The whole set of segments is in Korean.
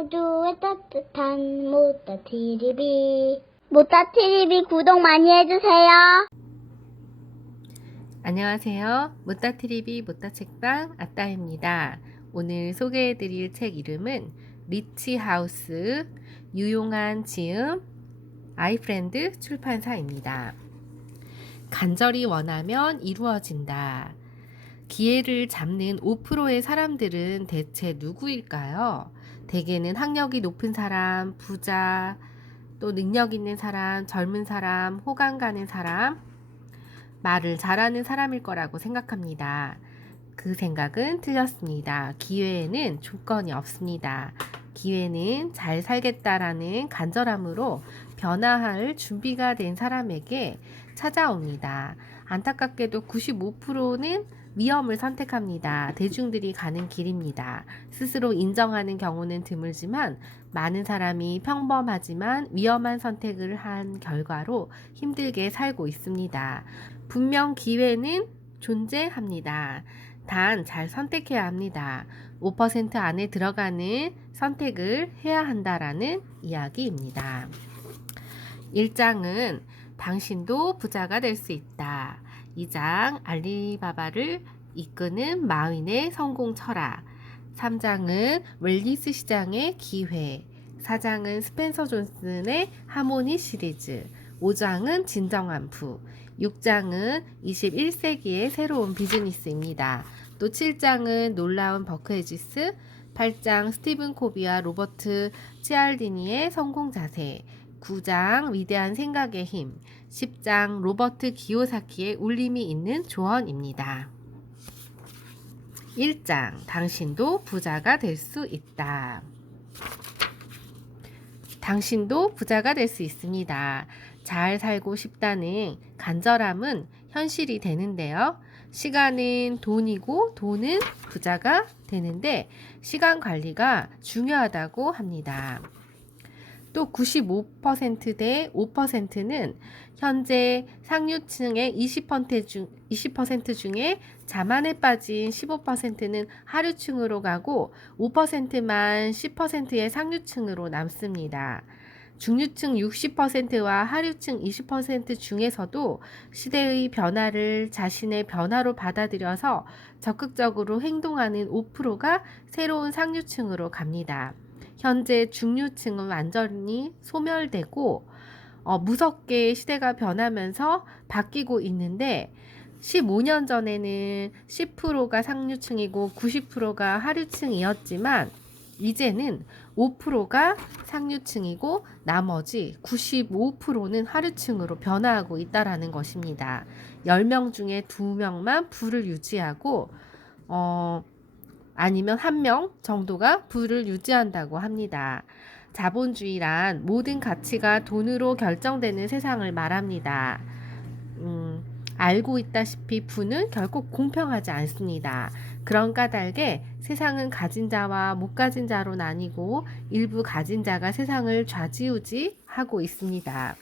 모두의 따뜻한 모따TV. 모따TV 구독 많이 해주세요. 안녕하세요. 모따TV 모따책방 아따입니다. 오늘 소개해드릴 책 이름은 리치하우스 유용한 지음 아이프렌드 출판사입니다. 간절히 원하면 이루어진다. 기회를 잡는 5%의 사람들은 대체 누구일까요? 대개는 학력이 높은 사람, 부자, 또 능력 있는 사람, 젊은 사람, 호감 가는 사람, 말을 잘하는 사람일 거라고 생각합니다. 그 생각은 틀렸습니다. 기회에는 조건이 없습니다. 기회는 잘 살겠다라는 간절함으로 변화할 준비가 된 사람에게 찾아옵니다. 안타깝게도 95%는 위험을 선택합니다. 대중들이 가는 길입니다. 스스로 인정하는 경우는 드물지만 많은 사람이 평범하지만 위험한 선택을 한 결과로 힘들게 살고 있습니다. 분명 기회는 존재합니다. 단 잘 선택해야 합니다. 5% 안에 들어가는 선택을 해야 한다라는 이야기입니다. 1장은 당신도 부자가 될 수 있다. 2장 알리바바를 이끄는 마윈의 성공 철학. 3장은 웰리스 시장의 기회. 4장은 스펜서 존슨의 하모니 시리즈. 5장은 진정한 부. 6장은 21세기의 새로운 비즈니스입니다. 또 7장은 놀라운 버크헤지스, 8장 스티븐 코비와 로버트 치알디니의 성공 자세, 9장 위대한 생각의 힘, 10장 로버트 기요사키의 울림이 있는 조언입니다. 1장 당신도 부자가 될 수 있다. 당신도 부자가 될 수 있습니다. 잘 살고 싶다는 간절함은 현실이 되는데요. 시간은 돈이고 돈은 부자가 되는데 시간 관리가 중요하다고 합니다. 또 95%대 5%는 현재 상류층의 20% 중에 자만에 빠진 15%는 하류층으로 가고 5%만 10%의 상류층으로 남습니다. 중류층 60%와 하류층 20% 중에서도 시대의 변화를 자신의 변화로 받아들여서 적극적으로 행동하는 5%가 새로운 상류층으로 갑니다. 현재 중류층은 완전히 소멸되고 무섭게 시대가 변하면서 바뀌고 있는데 15년 전에는 10%가 상류층이고 90%가 하류층이었지만 이제는 5%가 상류층이고 나머지 95%는 하류층으로 변화하고 있다라는 것입니다. 10명 중에 2명만 부를 유지하고 아니면 1명 정도가 부를 유지한다고 합니다. 자본주의란 모든 가치가 돈으로 결정되는 세상을 말합니다. 알고 있다시피 부는 결코 공평하지 않습니다. 그런 까닭에 세상은 가진 자와 못 가진 자로 나뉘고 일부 가진 자가 세상을 좌지우지하고 있습니다.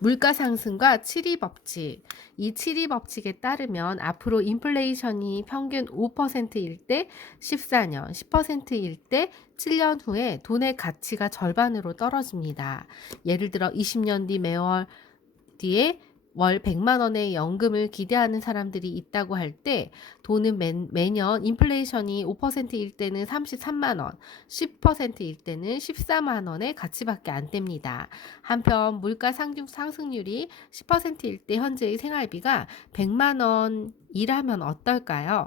물가 상승과 7위 법칙. 이 7위 법칙에 따르면 앞으로 인플레이션이 평균 5%일 때 14년, 10%일 때 7년 후에 돈의 가치가 절반으로 떨어집니다. 예를 들어 20년 뒤 매월 뒤에 월 100만 원의 연금을 기대하는 사람들이 있다고 할 때 돈은 매년 인플레이션이 5%일 때는 33만 원, 10%일 때는 14만 원의 가치밖에 안 됩니다. 한편 물가 상승률이 10%일 때 현재의 생활비가 100만 원이라면 어떨까요?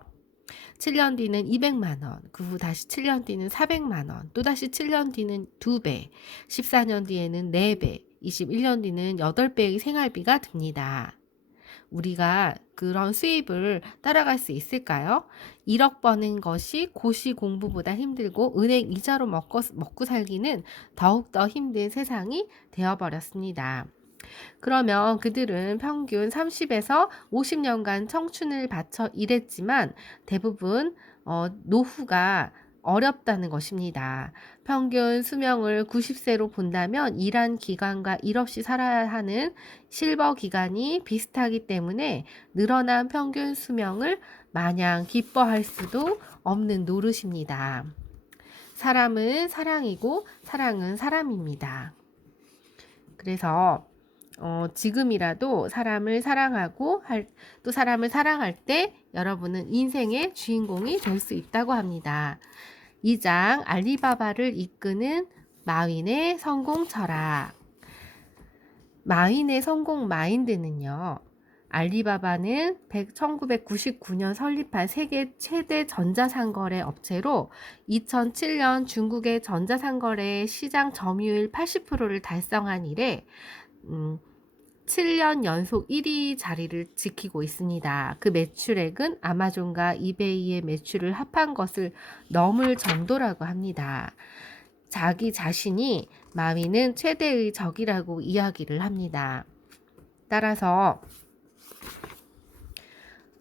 7년 뒤는 200만 원, 그 후 다시 7년 뒤는 400만 원, 또 다시 7년 뒤는 2배, 14년 뒤에는 4배, 21년 뒤는 8배의 생활비가 듭니다. 우리가 그런 수입을 따라갈 수 있을까요? 1억 버는 것이 고시 공부보다 힘들고 은행 이자로 먹고 살기는 더욱더 힘든 세상이 되어버렸습니다. 그러면 그들은 평균 30에서 50년간 청춘을 바쳐 일했지만 대부분 노후가 어렵다는 것입니다. 평균 수명을 90세로 본다면 일한 기간과 일 없이 살아야 하는 실버 기간이 비슷하기 때문에 늘어난 평균 수명을 마냥 기뻐할 수도 없는 노릇입니다. 사람은 사랑이고 사랑은 사람입니다. 그래서 지금이라도 사람을 사랑하고 또 사람을 사랑할 때 여러분은 인생의 주인공이 될 수 있다고 합니다. 2장 알리바바를 이끄는 마윈의 성공 철학. 마윈의 성공 마인드는요. 알리바바는 1999년 설립한 세계 최대 전자상거래 업체로 2007년 중국의 전자상거래 시장 점유율 80%를 달성한 이래 7년 연속 1위 자리를 지키고 있습니다. 그 매출액은 아마존과 이베이의 매출을 합한 것을 넘을 정도라고 합니다. 자기 자신이 마윈은 최대의 적이라고 이야기를 합니다. 따라서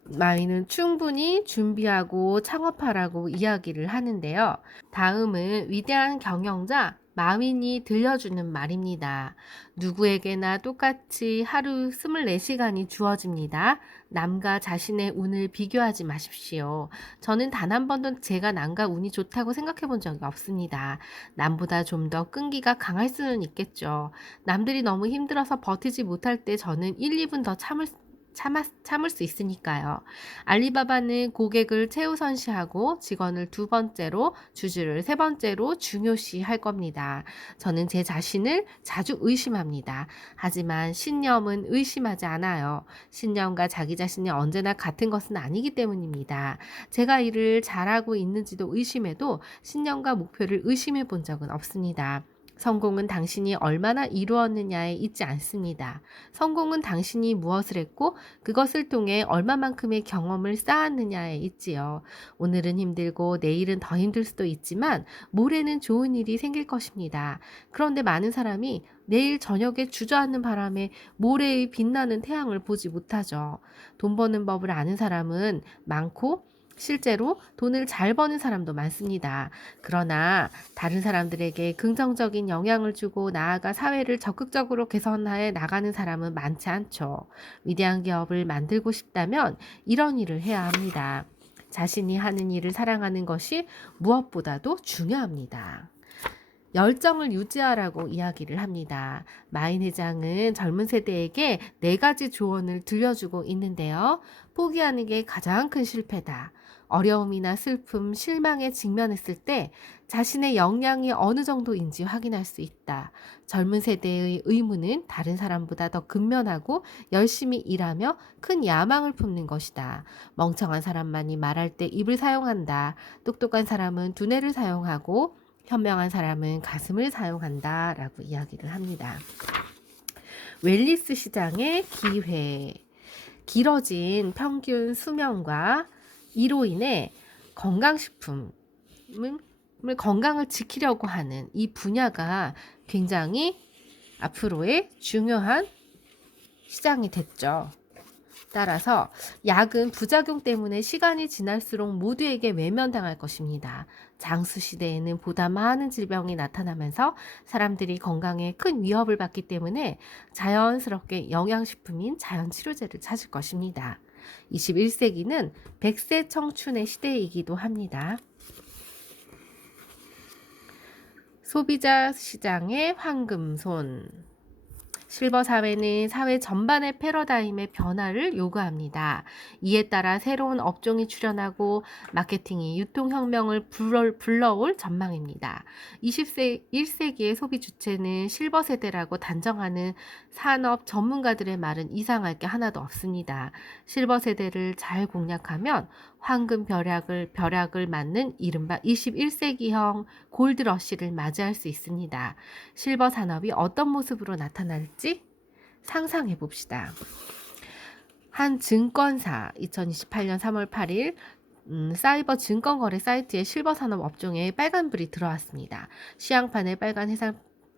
마윈은 충분히 준비하고 창업하라고 이야기를 하는데요. 다음은 위대한 경영자 마윈이 들려주는 말입니다. 누구에게나 똑같이 하루 24시간이 주어집니다. 남과 자신의 운을 비교하지 마십시오. 저는 단 한 번도 제가 남과 운이 좋다고 생각해 본 적이 없습니다. 남보다 좀 더 끈기가 강할 수는 있겠죠. 남들이 너무 힘들어서 버티지 못할 때 저는 1, 2분 더 참을 수 있으니까요. 알리바바는 고객을 최우선시하고 직원을 두 번째로, 주주를 세 번째로 중요시할 겁니다. 저는 제 자신을 자주 의심합니다. 하지만 신념은 의심하지 않아요. 신념과 자기 자신이 언제나 같은 것은 아니기 때문입니다. 제가 일을 잘하고 있는지도 의심해도 신념과 목표를 의심해 본 적은 없습니다. 성공은 당신이 얼마나 이루었느냐에 있지 않습니다. 성공은 당신이 무엇을 했고 그것을 통해 얼마만큼의 경험을 쌓았느냐에 있지요. 오늘은 힘들고 내일은 더 힘들 수도 있지만 모레는 좋은 일이 생길 것입니다. 그런데 많은 사람이 내일 저녁에 주저앉는 바람에 모레의 빛나는 태양을 보지 못하죠. 돈 버는 법을 아는 사람은 많고 실제로 돈을 잘 버는 사람도 많습니다. 그러나 다른 사람들에게 긍정적인 영향을 주고 나아가 사회를 적극적으로 개선해 나가는 사람은 많지 않죠. 위대한 기업을 만들고 싶다면 이런 일을 해야 합니다. 자신이 하는 일을 사랑하는 것이 무엇보다도 중요합니다. 열정을 유지하라고 이야기를 합니다. 마인 회장은 젊은 세대에게 4가지 조언을 들려주고 있는데요. 포기하는 게 가장 큰 실패다. 어려움이나 슬픔, 실망에 직면했을 때 자신의 역량이 어느 정도인지 확인할 수 있다. 젊은 세대의 의무는 다른 사람보다 더 근면하고 열심히 일하며 큰 야망을 품는 것이다. 멍청한 사람만이 말할 때 입을 사용한다. 똑똑한 사람은 두뇌를 사용하고 현명한 사람은 가슴을 사용한다 라고 이야기를 합니다. 웰리스 시장의 기회. 길어진 평균 수명과 이로 인해 건강식품을 건강을 지키려고 하는 이 분야가 굉장히 앞으로의 중요한 시장이 됐죠. 따라서 약은 부작용 때문에 시간이 지날수록 모두에게 외면당할 것입니다. 장수 시대에는 보다 많은 질병이 나타나면서 사람들이 건강에 큰 위협을 받기 때문에 자연스럽게 영양식품인 자연치료제를 찾을 것입니다. 21세기는 100세 청춘의 시대이기도 합니다. 소비자 시장의 황금손. 실버 사회는 사회 전반의 패러다임의 변화를 요구합니다. 이에 따라 새로운 업종이 출현하고 마케팅이 유통혁명을 불러올 전망입니다. 21세기의 소비 주체는 실버 세대라고 단정하는 산업 전문가들의 말은 이상할 게 하나도 없습니다. 실버 세대를 잘 공략하면 황금 벼락을 맞는 이른바 21세기형 골드러시를 맞이할 수 있습니다. 실버 산업이 어떤 모습으로 나타날지 상상해 봅시다. 한 증권사 2028년 3월 8일 사이버 증권거래 사이트에 실버 산업 업종에 빨간불이 들어왔습니다. 시향판의 빨간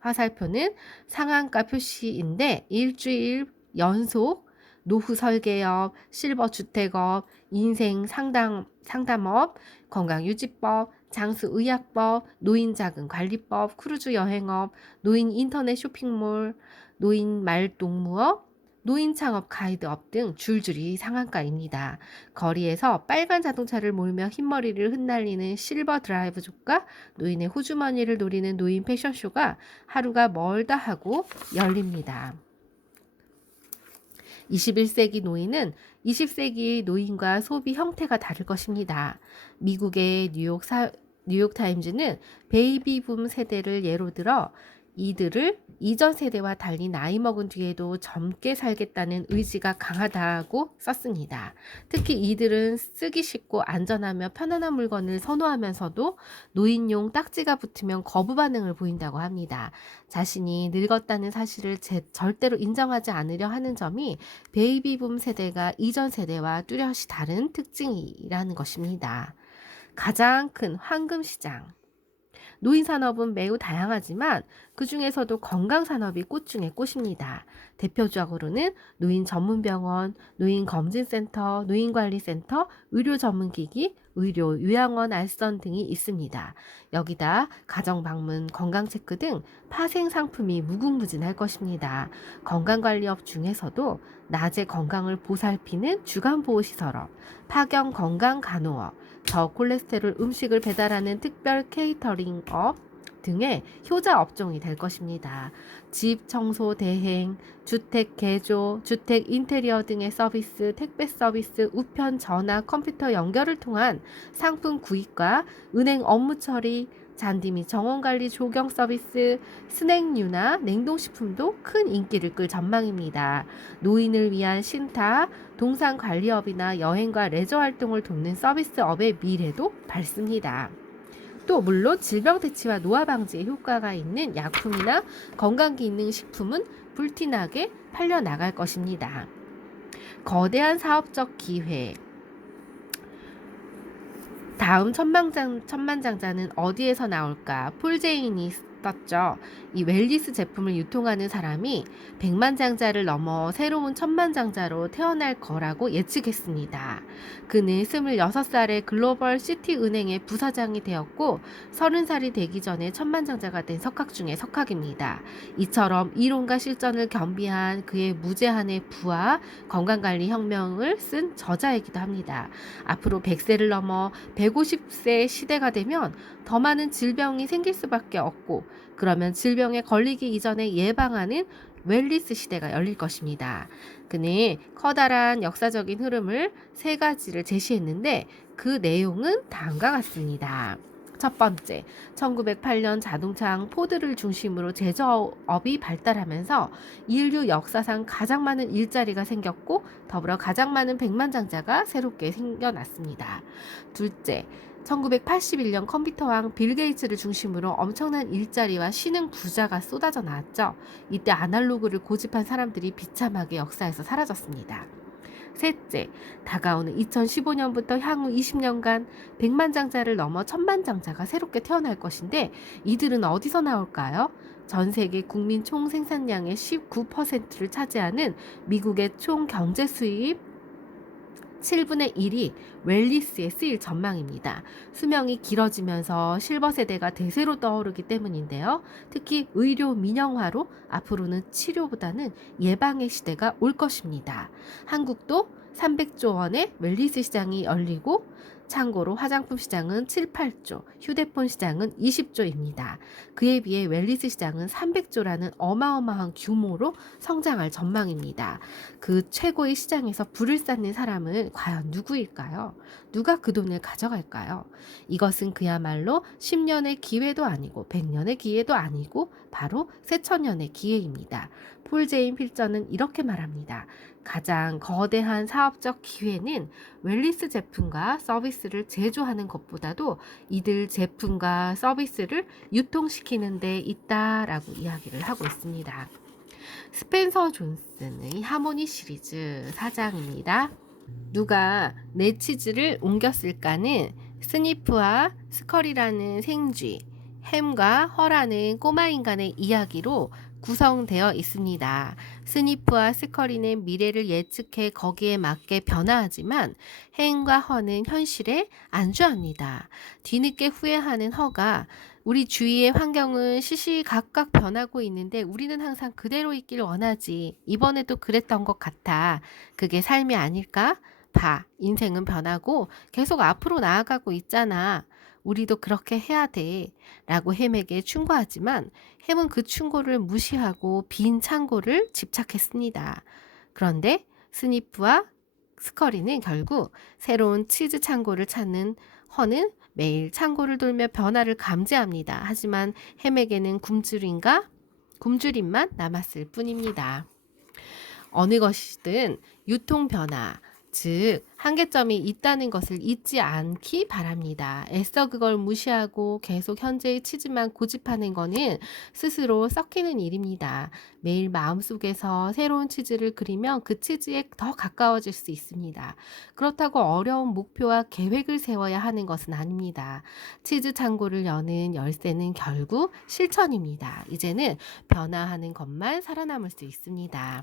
화살표는 상한가 표시인데 일주일 연속 노후 설계업, 실버 주택업, 인생 상담업, 건강유지법, 장수의학법, 노인자금관리법, 크루즈 여행업, 노인 인터넷 쇼핑몰, 노인 말동무업, 노인 창업 가이드업 등 줄줄이 상한가입니다. 거리에서 빨간 자동차를 몰며 흰머리를 흩날리는 실버 드라이브족과 노인의 호주머니를 노리는 노인 패션쇼가 하루가 멀다 하고 열립니다. 21세기 노인은 20세기의 노인과 소비 형태가 다를 것입니다. 미국의 뉴욕타임즈는 베이비붐 세대를 예로 들어 이들을 이전 세대와 달리 나이 먹은 뒤에도 젊게 살겠다는 의지가 강하다고 썼습니다. 특히 이들은 쓰기 쉽고 안전하며 편안한 물건을 선호하면서도 노인용 딱지가 붙으면 거부 반응을 보인다고 합니다. 자신이 늙었다는 사실을 절대로 인정하지 않으려 하는 점이 베이비붐 세대가 이전 세대와 뚜렷이 다른 특징이라는 것입니다. 가장 큰 황금 시장. 노인 산업은 매우 다양하지만 그 중에서도 건강 산업이 꽃 중의 꽃입니다. 대표적으로는 노인 전문병원, 노인 검진센터, 노인관리센터, 의료 전문기기, 의료 요양원 알선 등이 있습니다. 여기다 가정방문, 건강체크 등 파생 상품이 무궁무진할 것입니다. 건강관리업 중에서도 낮에 건강을 보살피는 주간보호시설업, 파견 건강간호업, 저콜레스테롤 음식을 배달하는 특별 케이터링업 등의 효자 업종이 될 것입니다. 집 청소 대행, 주택 개조, 주택 인테리어 등의 서비스, 택배 서비스, 우편 전화, 컴퓨터 연결을 통한 상품 구입과 은행 업무 처리, 잔디 및 정원관리 조경 서비스, 스낵류나 냉동식품도 큰 인기를 끌 전망입니다. 노인을 위한 신탁, 동산관리업이나 여행과 레저 활동을 돕는 서비스업의 미래도 밝습니다. 또 물론 질병 대치와 노화 방지에 효과가 있는 약품이나 건강기능식품은 불티나게 팔려나갈 것입니다. 거대한 사업적 기회. 다음 천만장자는 어디에서 나올까? 폴 제인이 떴죠. 이 웰리스 제품을 유통하는 사람이 백만장자를 넘어 새로운 천만장자로 태어날 거라고 예측했습니다. 그는 26살에 글로벌 시티 은행의 부사장이 되었고 30살이 되기 전에 천만장자가 된 석학 중의 석학입니다. 이처럼 이론과 실전을 겸비한 그의 무제한의 부와 건강관리 혁명을 쓴 저자이기도 합니다. 앞으로 100세를 넘어 150세 시대가 되면 더 많은 질병이 생길 수밖에 없고 그러면 질병에 걸리기 이전에 예방하는 웰리스 시대가 열릴 것입니다. 그는 커다란 역사적인 흐름을 3가지를 제시했는데 그 내용은 다음과 같습니다. 첫 번째, 1908년 자동차항 포드를 중심으로 제조업이 발달하면서 인류 역사상 가장 많은 일자리가 생겼고 더불어 가장 많은 백만장자가 새롭게 생겨났습니다. 둘째, 1981년 컴퓨터왕 빌 게이츠를 중심으로 엄청난 일자리와 신흥 부자가 쏟아져 나왔죠. 이때 아날로그를 고집한 사람들이 비참하게 역사에서 사라졌습니다. 셋째, 다가오는 2015년부터 향후 20년간 백만장자를 넘어 천만장자가 새롭게 태어날 것인데 이들은 어디서 나올까요? 전 세계 국민 총 생산량의 19%를 차지하는 미국의 총 경제 수입 7분의 1이 웰리스에 쓰일 전망입니다. 수명이 길어지면서 실버 세대가 대세로 떠오르기 때문인데요. 특히 의료 민영화로 앞으로는 치료보다는 예방의 시대가 올 것입니다. 한국도 300조 원의 웰리스 시장이 열리고 참고로 화장품 시장은 7, 8조, 휴대폰 시장은 20조입니다. 그에 비해 웰리스 시장은 300조라는 어마어마한 규모로 성장할 전망입니다. 그 최고의 시장에서 불을 쌓는 사람은 과연 누구일까요? 누가 그 돈을 가져갈까요? 이것은 그야말로 10년의 기회도 아니고 100년의 기회도 아니고 바로 새천년의 기회입니다. 폴 제인 필저는 이렇게 말합니다. 가장 거대한 사업적 기회는 웰리스 제품과 서비스를 제조하는 것보다도 이들 제품과 서비스를 유통시키는 데 있다라고 이야기를 하고 있습니다. 스펜서 존슨의 하모니 시리즈 사장입니다. 누가 내 치즈를 옮겼을까는 스니프와 스컬이라는 생쥐, 햄과 허라는 꼬마 인간의 이야기로 구성되어 있습니다. 스니프와 스컬이는 미래를 예측해 거기에 맞게 변화하지만 햄과 허는 현실에 안주합니다. 뒤늦게 후회하는 허가 우리 주위의 환경은 시시각각 변하고 있는데 우리는 항상 그대로 있길 원하지. 이번에도 그랬던 것 같아. 그게 삶이 아닐까? 봐, 인생은 변하고 계속 앞으로 나아가고 있잖아. 우리도 그렇게 해야 돼. 라고 햄에게 충고하지만 햄은 그 충고를 무시하고 빈 창고를 집착했습니다. 그런데 스니프와 스커리는 결국 새로운 치즈 창고를 찾는 허는 매일 창고를 돌며 변화를 감지합니다. 하지만 햄에게는 굶주림만 남았을 뿐입니다. 어느 것이든 유통 변화, 즉 한계점이 있다는 것을 잊지 않기 바랍니다. 애써 그걸 무시하고 계속 현재의 치즈만 고집하는 것은 스스로 썩히는 일입니다. 매일 마음속에서 새로운 치즈를 그리면 그 치즈에 더 가까워질 수 있습니다. 그렇다고 어려운 목표와 계획을 세워야 하는 것은 아닙니다. 치즈 창고를 여는 열쇠는 결국 실천입니다. 이제는 변화하는 것만 살아남을 수 있습니다.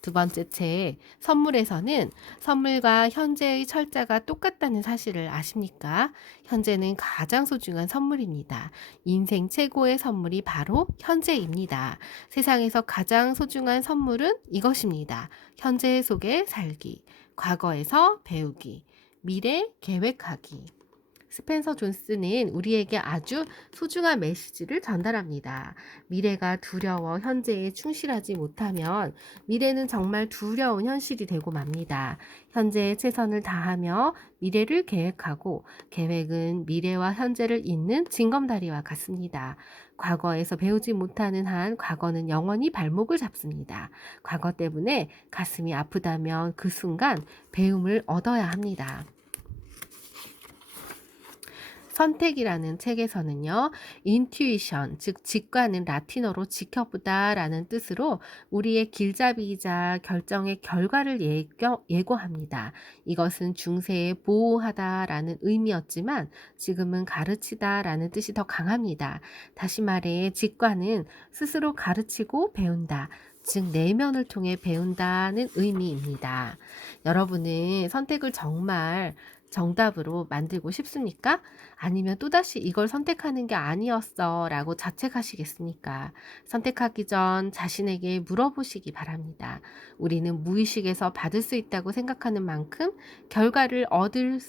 두 번째 책, 선물에서는 선물과 현재의 철자가 똑같다는 사실을 아십니까? 현재는 가장 소중한 선물입니다. 인생 최고의 선물이 바로 현재입니다. 세상에서 가장 소중한 선물은 이것입니다. 현재 속에 살기, 과거에서 배우기, 미래 계획하기. 스펜서 존스는 우리에게 아주 소중한 메시지를 전달합니다. 미래가 두려워 현재에 충실하지 못하면 미래는 정말 두려운 현실이 되고 맙니다. 현재에 최선을 다하며 미래를 계획하고 계획은 미래와 현재를 잇는 징검다리와 같습니다. 과거에서 배우지 못하는 한 과거는 영원히 발목을 잡습니다. 과거 때문에 가슴이 아프다면 그 순간 배움을 얻어야 합니다. 선택이라는 책에서는요, 인투이션, 즉 직관은 라틴어로 지켜보다라는 뜻으로 우리의 길잡이이자 결정의 결과를 예고합니다. 이것은 중세에 보호하다라는 의미였지만 지금은 가르치다라는 뜻이 더 강합니다. 다시 말해 직관은 스스로 가르치고 배운다. 즉 내면을 통해 배운다는 의미입니다. 여러분은 선택을 정말 정답으로 만들고 싶습니까? 아니면 또다시 이걸 선택하는 게 아니었어 라고 자책하시겠습니까? 선택하기 전 자신에게 물어보시기 바랍니다. 우리는 무의식에서 받을 수 있다고 생각하는 만큼 결과를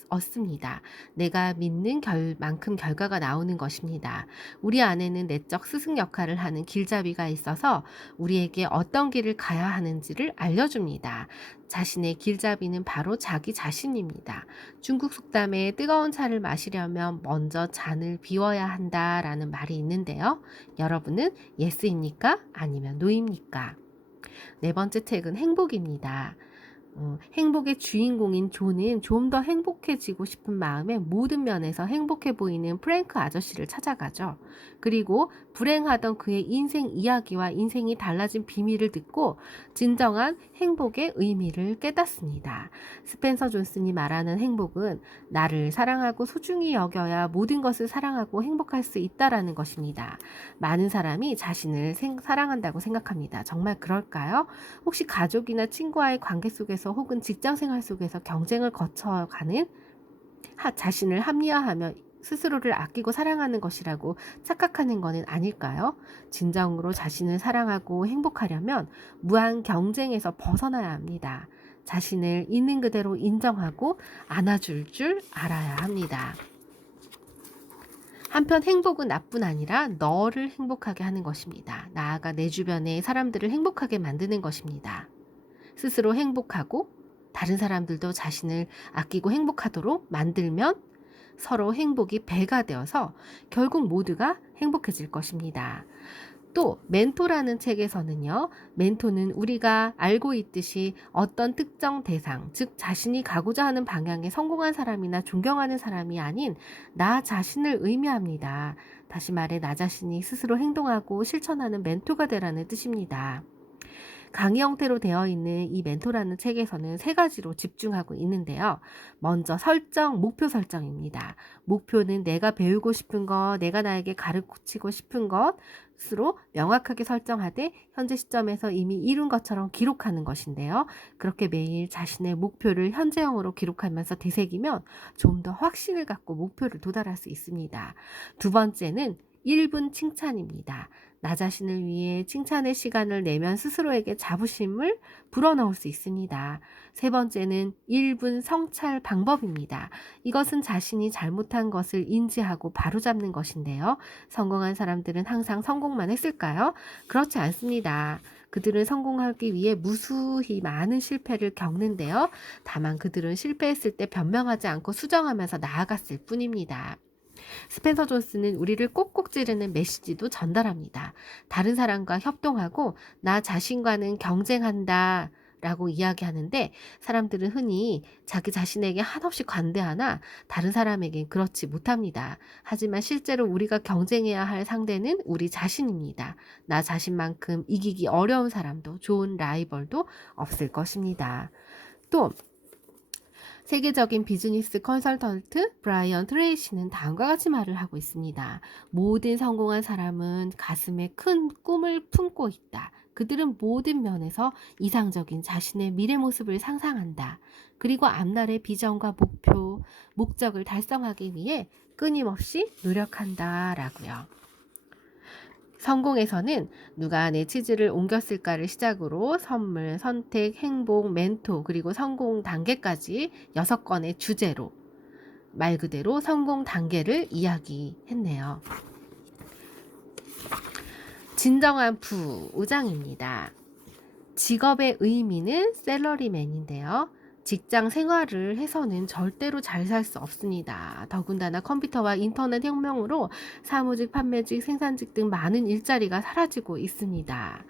얻습니다. 내가 믿는 만큼 결과가 나오는 것입니다. 우리 안에는 내적 스승 역할을 하는 길잡이가 있어서 우리에게 어떤 길을 가야 하는지를 알려줍니다. 자신의 길잡이는 바로 자기 자신입니다. 중국 속담에 뜨거운 차를 마시려면 먼저 잔을 비워야 한다라는 말이 있는데요. 여러분은 예스입니까? 아니면 노입니까? 네 번째 책은 행복입니다. 행복의 주인공인 존은 좀 더 행복해지고 싶은 마음에 모든 면에서 행복해 보이는 프랭크 아저씨를 찾아가죠. 그리고 불행하던 그의 인생 이야기와 인생이 달라진 비밀을 듣고 진정한 행복의 의미를 깨닫습니다. 스펜서 존슨이 말하는 행복은 나를 사랑하고 소중히 여겨야 모든 것을 사랑하고 행복할 수 있다라는 것입니다. 많은 사람이 자신을 사랑한다고 생각합니다. 정말 그럴까요? 혹시 가족이나 친구와의 관계 속에서 혹은 직장 생활 속에서 경쟁을 거쳐가는 자신을 합리화하며 스스로를 아끼고 사랑하는 것이라고 착각하는 것은 아닐까요? 진정으로 자신을 사랑하고 행복하려면 무한 경쟁에서 벗어나야 합니다. 자신을 있는 그대로 인정하고 안아줄 줄 알아야 합니다. 한편 행복은 나뿐 아니라 너를 행복하게 하는 것입니다. 나아가 내 주변의 사람들을 행복하게 만드는 것입니다. 스스로 행복하고 다른 사람들도 자신을 아끼고 행복하도록 만들면 서로 행복이 배가 되어서 결국 모두가 행복해질 것입니다. 또 멘토라는 책에서는요, 멘토는 우리가 알고 있듯이 어떤 특정 대상, 즉 자신이 가고자 하는 방향에 성공한 사람이나 존경하는 사람이 아닌 나 자신을 의미합니다. 다시 말해 나 자신이 스스로 행동하고 실천하는 멘토가 되라는 뜻입니다. 강의 형태로 되어 있는 이 멘토라는 책에서는 세 가지로 집중하고 있는데요. 먼저 목표 설정입니다. 목표는 내가 배우고 싶은 것, 내가 나에게 가르치고 싶은 것으로 명확하게 설정하되 현재 시점에서 이미 이룬 것처럼 기록하는 것인데요. 그렇게 매일 자신의 목표를 현재형으로 기록하면서 되새기면 좀 더 확신을 갖고 목표를 도달할 수 있습니다. 두 번째는 1분 칭찬입니다. 나 자신을 위해 칭찬의 시간을 내면 스스로에게 자부심을 불어넣을 수 있습니다. 세 번째는 1분 성찰 방법입니다. 이것은 자신이 잘못한 것을 인지하고 바로잡는 것인데요. 성공한 사람들은 항상 성공만 했을까요? 그렇지 않습니다. 그들은 성공하기 위해 무수히 많은 실패를 겪는데요. 다만 그들은 실패했을 때 변명하지 않고 수정하면서 나아갔을 뿐입니다. 스펜서 존스는 우리를 꼭꼭 찌르는 메시지도 전달합니다. 다른 사람과 협동하고 나 자신과는 경쟁한다 라고 이야기하는데, 사람들은 흔히 자기 자신에게 한없이 관대하나 다른 사람에겐 그렇지 못합니다. 하지만 실제로 우리가 경쟁해야 할 상대는 우리 자신입니다. 나 자신만큼 이기기 어려운 사람도 좋은 라이벌도 없을 것입니다. 또 세계적인 비즈니스 컨설턴트 브라이언 트레이시는 다음과 같이 말을 하고 있습니다. 모든 성공한 사람은 가슴에 큰 꿈을 품고 있다. 그들은 모든 면에서 이상적인 자신의 미래 모습을 상상한다. 그리고 앞날의 비전과 목표, 목적을 달성하기 위해 끊임없이 노력한다. 라고요. 성공에서는 누가 내 치즈를 옮겼을까를 시작으로 선물, 선택, 행복, 멘토, 그리고 성공 단계까지 6건의 주제로 말 그대로 성공 단계를 이야기했네요. 진정한 부장입니다. 직업의 의미는 샐러리맨인데요. 직장 생활을 해서는 절대로 잘 살 수 없습니다. 더군다나 컴퓨터와 인터넷 혁명으로 사무직, 판매직, 생산직 등 많은 일자리가 사라지고 있습니다.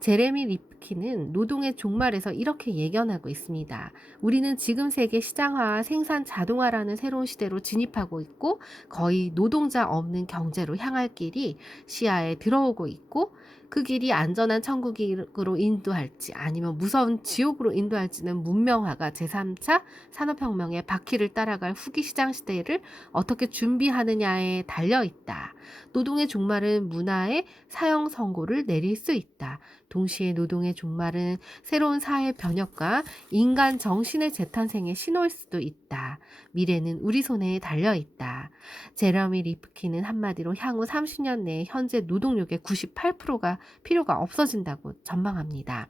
제레미 리프킨은 노동의 종말에서 이렇게 예견하고 있습니다. 우리는 지금 세계 시장화와 생산 자동화라는 새로운 시대로 진입하고 있고, 거의 노동자 없는 경제로 향할 길이 시야에 들어오고 있고, 그 길이 안전한 천국으로 인도할지 아니면 무서운 지옥으로 인도할지는 문명화가 제3차 산업혁명의 바퀴를 따라갈 후기 시장 시대를 어떻게 준비하느냐에 달려있다. 노동의 종말은 문화의 사형 선고를 내릴 수 있다. 동시에 노동의 종말은 새로운 사회 변혁과 인간 정신의 재탄생의 신호일 수도 있다. 미래는 우리 손에 달려있다. 제러미 리프킨은 한마디로 향후 30년 내에 현재 노동력의 98%가 필요가 없어진다고 전망합니다.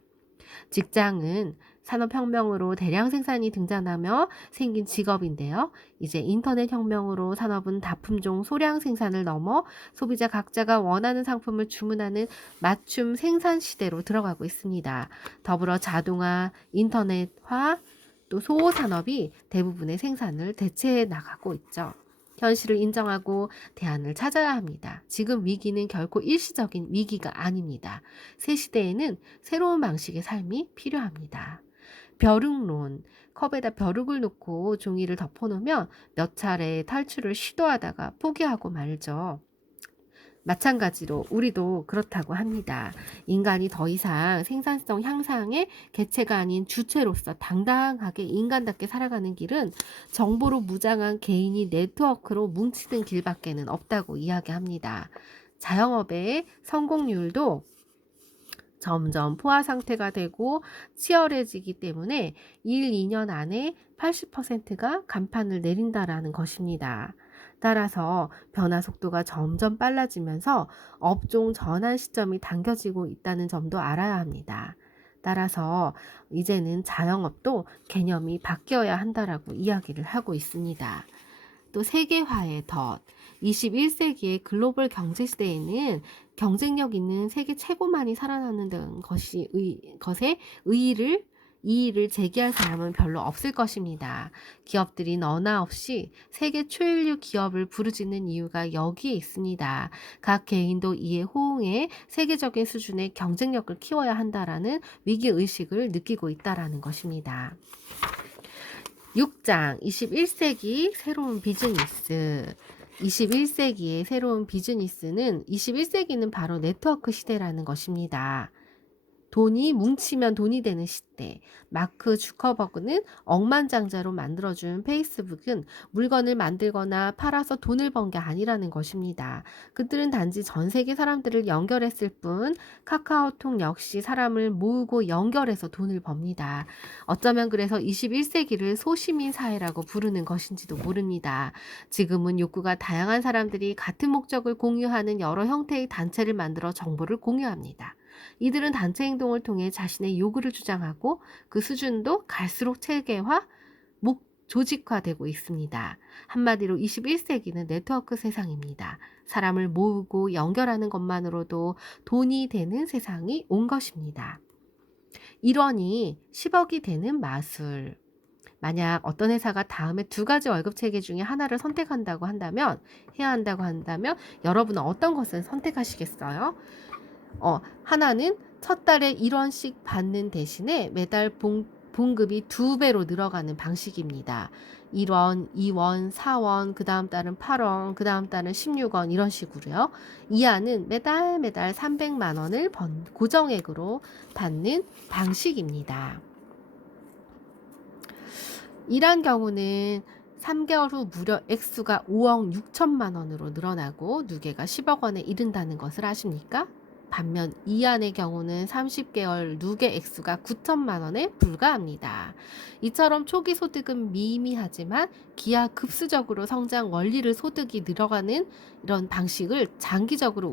직장은 산업혁명으로 대량 생산이 등장하며 생긴 직업인데요. 이제 인터넷 혁명으로 산업은 다품종 소량 생산을 넘어 소비자 각자가 원하는 상품을 주문하는 맞춤 생산 시대로 들어가고 있습니다. 더불어 자동화, 인터넷화, 또 소호산업이 대부분의 생산을 대체해 나가고 있죠. 현실을 인정하고 대안을 찾아야 합니다. 지금 위기는 결코 일시적인 위기가 아닙니다. 새 시대에는 새로운 방식의 삶이 필요합니다. 벼룩론, 컵에다 벼룩을 놓고 종이를 덮어놓으면 몇 차례 탈출을 시도하다가 포기하고 말죠. 마찬가지로 우리도 그렇다고 합니다. 인간이 더 이상 생산성 향상의 개체가 아닌 주체로서 당당하게 인간답게 살아가는 길은 정보로 무장한 개인이 네트워크로 뭉치는 길밖에는 없다고 이야기합니다. 자영업의 성공률도 점점 포화 상태가 되고 치열해지기 때문에 1, 2년 안에 80%가 간판을 내린다라는 것입니다. 따라서 변화 속도가 점점 빨라지면서 업종 전환 시점이 당겨지고 있다는 점도 알아야 합니다. 따라서 이제는 자영업도 개념이 바뀌어야 한다라고 이야기를 하고 있습니다. 또 세계화의 덫, 21세기의 글로벌 경제 시대에는 경쟁력 있는 세계 최고만이 살아남는 것에 이의를 제기할 사람은 별로 없을 것입니다. 기업들이 너나 없이 세계 초일류 기업을 부르짖는 이유가 여기에 있습니다. 각 개인도 이에 호응해 세계적인 수준의 경쟁력을 키워야 한다라는 위기의식을 느끼고 있다라는 것입니다. 6장 21세기 새로운 비즈니스. 21세기의 새로운 비즈니스는 21세기는 바로 네트워크 시대라는 것입니다. 돈이 뭉치면 돈이 되는 시대. 마크 주커버그는 억만장자로 만들어준 페이스북은 물건을 만들거나 팔아서 돈을 번 게 아니라는 것입니다. 그들은 단지 전 세계 사람들을 연결했을 뿐 카카오톡 역시 사람을 모으고 연결해서 돈을 법니다. 어쩌면 그래서 21세기를 소시민 사회라고 부르는 것인지도 모릅니다. 지금은 욕구가 다양한 사람들이 같은 목적을 공유하는 여러 형태의 단체를 만들어 정보를 공유합니다. 이들은 단체 행동을 통해 자신의 요구를 주장하고 그 수준도 갈수록 체계화, 조직화되고 있습니다. 한마디로 21세기는 네트워크 세상입니다. 사람을 모으고 연결하는 것만으로도 돈이 되는 세상이 온 것입니다. 1원이 10억이 되는 마술. 만약 어떤 회사가 다음에 2가지 월급 체계 중에 하나를 선택한다고 한다면, 해야 한다고 한다면 여러분은 어떤 것을 선택하시겠어요? 하나는 첫 달에 1원씩 받는 대신에 매달 봉급이 2배로 늘어가는 방식입니다. 1원, 2원, 4원, 그 다음 달은 8원, 그 다음 달은 16원 이런 식으로요. 이하는 매달 300만 원을 고정액으로 받는 방식입니다. 이런 경우는 3개월 후 무려 액수가 5억 6천만 원으로 늘어나고 누계가 10억 원에 이른다는 것을 아십니까? 반면 이안의 경우는 30개월 누계 액수가 9천만 원에 불과합니다. 이처럼 초기 소득은 미미하지만 기하급수적으로 성장 원리를 소득이 늘어가는 이런 방식을 장기적으로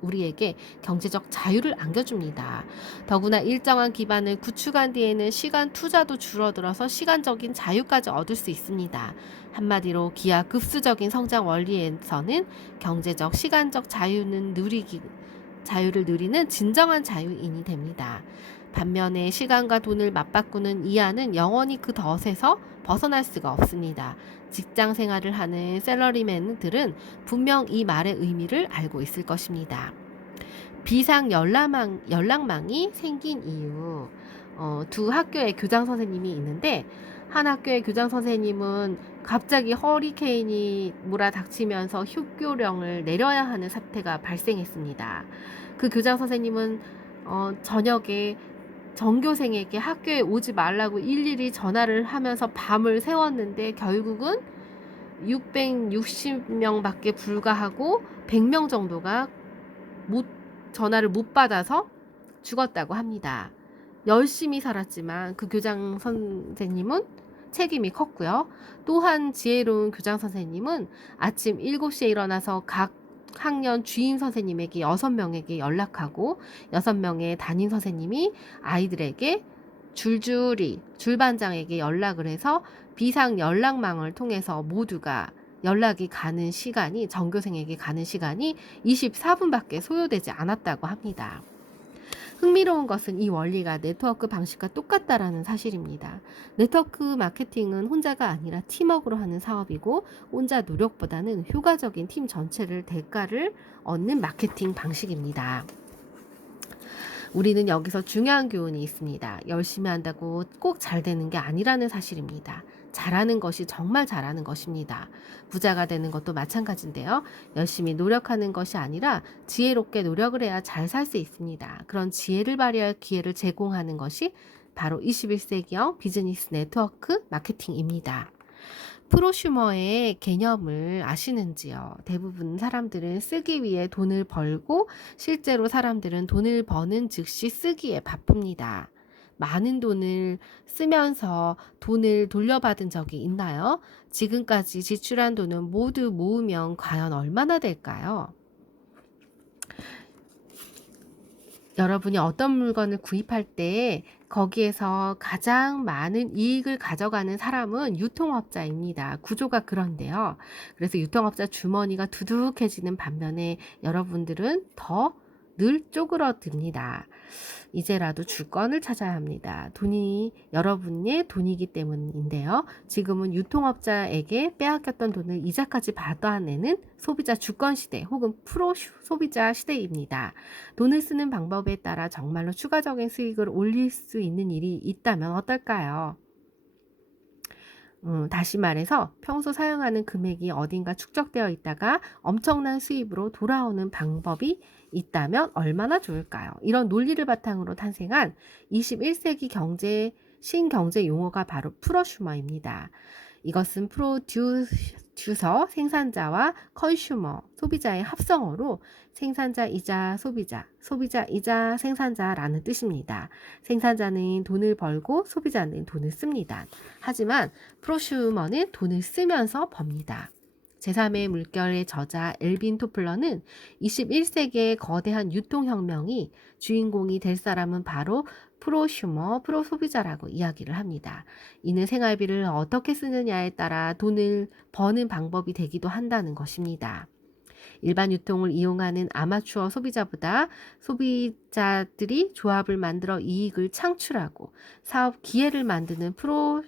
우리에게 경제적 자유를 안겨줍니다. 더구나 일정한 기반을 구축한 뒤에는 시간 투자도 줄어들어서 시간적인 자유까지 얻을 수 있습니다. 한마디로 기하급수적인 성장 원리에서는 경제적, 시간적 자유를 누리는 진정한 자유인이 됩니다. 반면에 시간과 돈을 맞바꾸는 이하는 영원히 그 덫에서 벗어날 수가 없습니다. 직장 생활을 하는 샐러리맨들은 분명 이 말의 의미를 알고 있을 것입니다. 비상 연락망이 생긴 이유. 두 학교의 교장 선생님이 있는데 한 학교의 교장 선생님은 갑자기 허리케인이 몰아닥치면서 휴교령을 내려야 하는 사태가 발생했습니다. 그 교장 선생님은 저녁에 전교생에게 학교에 오지 말라고 일일이 전화를 하면서 밤을 새웠는데 결국은 660명밖에 불과하고 100명 정도가 전화를 못 받아서 죽었다고 합니다. 열심히 살았지만 그 교장 선생님은 책임이 컸고요. 또한 지혜로운 교장 선생님은 아침 7시에 일어나서 각 학년 주임 선생님에게 6명에게 연락하고 6명의 담임 선생님이 아이들에게 줄줄이 줄반장에게 연락을 해서 비상 연락망을 통해서 모두가 연락이 가는 시간이 전교생에게 가는 시간이 24분밖에 소요되지 않았다고 합니다. 흥미로운 것은 이 원리가 네트워크 방식과 똑같다라는 사실입니다. 네트워크 마케팅은 혼자가 아니라 팀워크로 하는 사업이고 혼자 노력보다는 효과적인 팀 전체를 대가를 얻는 마케팅 방식입니다. 우리는 여기서 중요한 교훈이 있습니다. 열심히 한다고 꼭 잘 되는 게 아니라는 사실입니다. 잘하는 것이 정말 잘하는 것입니다. 부자가 되는 것도 마찬가지인데요. 열심히 노력하는 것이 아니라 지혜롭게 노력을 해야 잘 살 수 있습니다. 그런 지혜를 발휘할 기회를 제공하는 것이 바로 21세기형 비즈니스 네트워크 마케팅입니다. 프로슈머의 개념을 아시는지요? 대부분 사람들은 쓰기 위해 돈을 벌고 실제로 사람들은 돈을 버는 즉시 쓰기에 바쁩니다. 많은 돈을 쓰면서 돈을 돌려받은 적이 있나요? 지금까지 지출한 돈은 모두 모으면 과연 얼마나 될까요? 여러분이 어떤 물건을 구입할 때 거기에서 가장 많은 이익을 가져가는 사람은 유통업자입니다. 구조가 그런데요. 그래서 유통업자 주머니가 두둑해지는 반면에 여러분들은 더 늘 쪼그러듭니다. 이제라도 주권을 찾아야 합니다. 돈이 여러분의 돈이기 때문인데요. 지금은 유통업자에게 빼앗겼던 돈을 이자까지 받아내는 소비자 주권 시대 혹은 프로 소비자 시대입니다. 돈을 쓰는 방법에 따라 정말로 추가적인 수익을 올릴 수 있는 일이 있다면 어떨까요? 다시 말해서 평소 사용하는 금액이 어딘가 축적되어 있다가 엄청난 수입으로 돌아오는 방법이 있다면 얼마나 좋을까요? 이런 논리를 바탕으로 탄생한 21세기 신경제 용어가 바로 프로슈머입니다. 이것은 프로듀서, 생산자와 컨슈머, 소비자의 합성어로 생산자이자 소비자, 소비자이자 생산자라는 뜻입니다. 생산자는 돈을 벌고 소비자는 돈을 씁니다. 하지만 프로슈머는 돈을 쓰면서 법니다. 제3의 물결의 저자 엘빈 토플러는 21세기의 거대한 유통혁명이 주인공이 될 사람은 바로 프로슈머, 프로소비자라고 이야기를 합니다. 이는 생활비를 어떻게 쓰느냐에 따라 돈을 버는 방법이 되기도 한다는 것입니다. 일반 유통을 이용하는 아마추어 소비자보다 소비자들이 조합을 만들어 이익을 창출하고 사업 기회를 만드는 프로